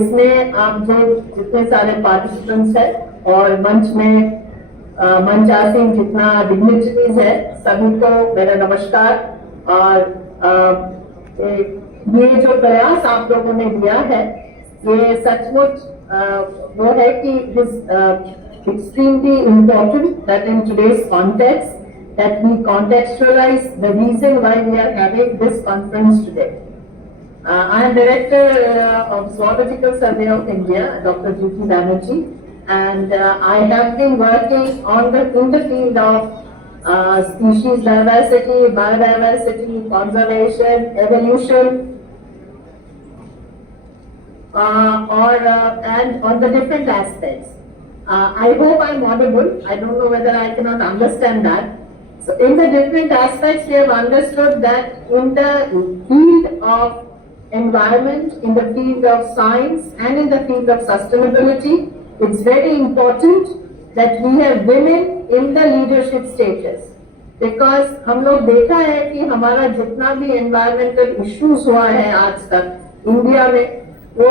इसमें आप जो जितने सारे पार्टिसिपेंट्स हैं और मंच में मंचासीन जितना डिग्निटरीज है, सभी को मेरा नमस्कार। और ये जो प्रयास आप लोगों ने दिया है, ये सचमुच वो है कि this extremely important that in today's context that we contextualize the reason why we are having this conference today. I am Director of Zoological Survey of India, Dr. Jyoti Banerjee, and I have been working in the field of species diversity, biodiversity, conservation, evolution, and on the different aspects. I hope I'm audible. I don't know whether I cannot understand that. So in the different aspects, we have understood that in the field of environment, in the field of science, and in the field of sustainability, it's very important that we have women in the leadership status. Because हम लोग देखा है कि हमारा जितना भी environmental issues हुआ है आज तक इंडिया में, वो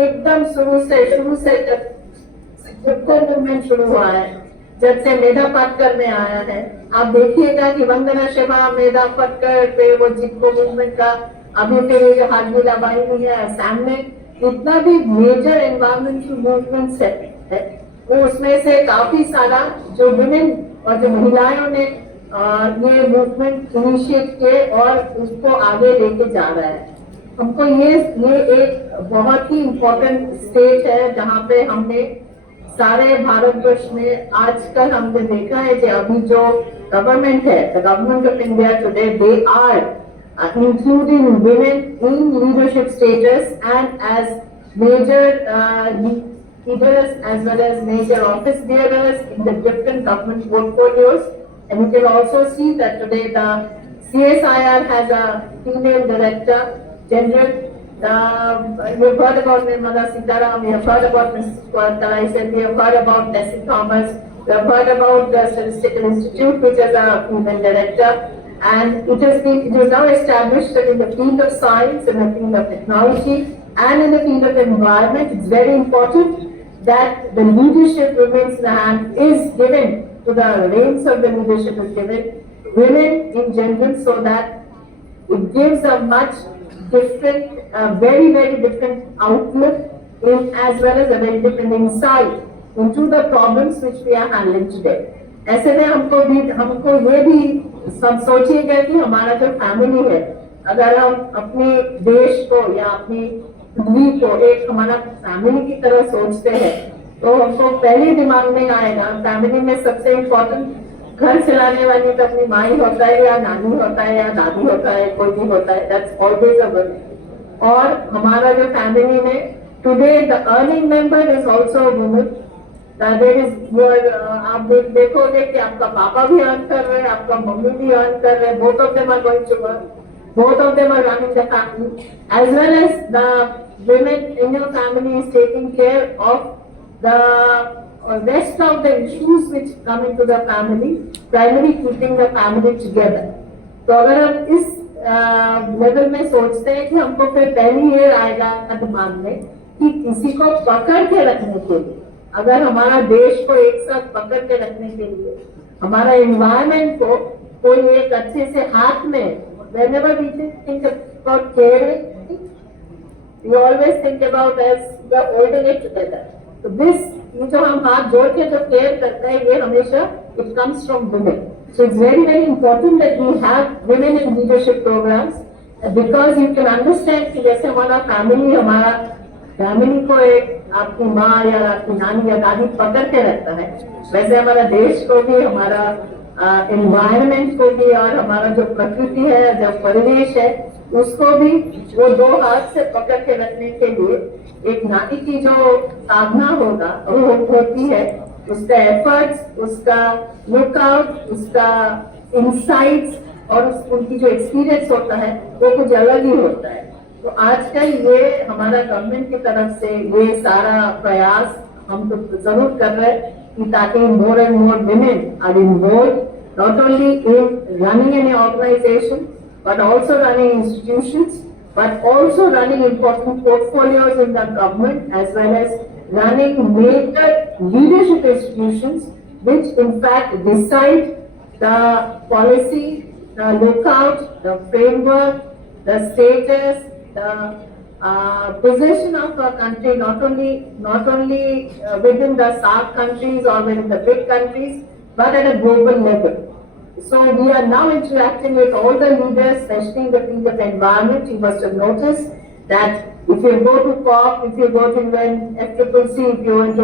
एकदम शुरू से चिपको मूवमेंट शुरू हुआ है, जब से मेधा पाटकर में आया है। आप देखिएगा कि वंदना शिवा, मेधा पाटकर पे वो चिपको मूवमेंट का अभी फिर ये जो हार्दिक लाबाई हुई है असम में, इतना भी मेजर एनवायरमेंटल मूवमेंट्स है, वो उसमें से काफी सारा जो वुमेन और जो महिलाओं ने ये मूवमेंट इनिशिएट किए और उसको आगे लेके जा रहा है। हमको ये एक बहुत ही इम्पोर्टेंट स्टेज है जहाँ पे हमने सारे भारतवर्ष में आजकल हमने देखा है कि अभी जो गवर्नमेंट है, the government of India today, they are including women in leadership status and as major leaders as well as major office bearers in the different government portfolios. And you can also see that today the CSIR has a female director general. We've heard about Nirmala Sitaram, we have heard about Mrs. Kauraisen, we have heard about Nessie Thomas, we have heard about the Statistical Institute, which is a female director. And it is now established that in the field of science, in the field of technology, and in the field of environment, it's very important that the leadership women's hand is given to the reins of the leadership is given women in general, so that it gives a much different, very different outlook in as well as a very different insight into the problems which we are handling today. ऐसे में हमको ये भी सब सोचिएगा कि हमारा जो फैमिली है, अगर हम अपने देश को या अपनी पीढ़ी को एक हमारा फैमिली की तरह सोचते हैं, तो हमको पहले दिमाग में आएगा फैमिली में सबसे इम्पोर्टेंट घर चलाने वाली तो अपनी माँ ही होता है या नानी होता है या दादी होता है, कोई भी होता है, दैट्स ऑलवेज अ वुमन। और हमारा जो फैमिली में today the earning member is also woman. आप देखोगे कि आपका पापा भी अर्न कर रहे हैं, आपका मम्मी भी अर्न कर रहे हैं, both of them are going to work, both of them are running the family, as well as the women in your family is taking care of the rest of the issues which come into the family, primarily keeping the family together. तो अगर हम इस level में सोचते हैं कि हमको फिर पहली ये आएगा दिमाग में कि किसी को पकड़ के रखने के लिए, अगर हमारा देश को एक साथ पकड़ के रखने के लिए, हमारा एनवायरमेंट को कोई एक अच्छे से हाथ में, whenever we think about caring, we always think about as we are holding it together. तो ये जो हम हाथ जोड़ के जो केयर करते हैं, ये हमेशा it comes from women. So it's very important that we have women in leadership programs, because you can understand कि जैसे हमारा फैमिली को एक आपकी माँ या आपकी नानी या दादी पकड़ के रखता है, वैसे हमारा देश को भी, हमारा एनवायरनमेंट को भी और हमारा जो प्रकृति है, जो परिवेश है, उसको भी वो दो हाथ से पकड़ के रखने के लिए एक नानी की जो साधना होती है, उसका एफर्ट्स, उसका लुकआउट, उसका इंसाइट्स और उनकी जो एक्सपीरियंस होता है, वो कुछ अलग ही होता है। तो आजकल ये हमारा गवर्नमेंट की तरफ से ये सारा प्रयास हम तो जरूर कर रहे हैं कि ताकि more and more women are involved not only in running an organization but also running institutions, but also running important portfolios in the government as well as running major leadership institutions which in fact decide the policy, the lookout, the framework, the status, the position of our country not only within the SAARC countries or within the big countries, but at a global level. So we are now interacting with all the leaders, especially in the field of environment. You must have noticed that if you go to COP, if you go to UNFCCC, if you go to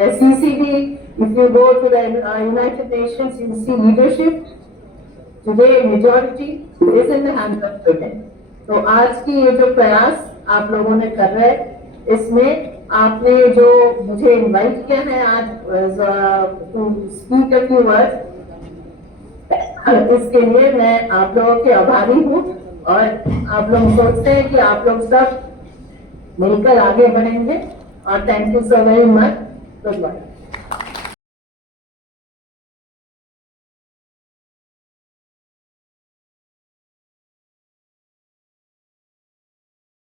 UNCCD, if you go to the United Nations, you see leadership. Today majority is in the hands of women. तो आज की ये जो प्रयास आप लोगों ने कर रहे हैं, इसमें आपने जो मुझे इनवाइट किया है आज to speak a few words, इसके लिए मैं आप लोगों के आभारी हूँ और आप लोग सोचते हैं कि आप लोग सब मिलकर आगे बढ़ेंगे और thank you so very much. Good bye.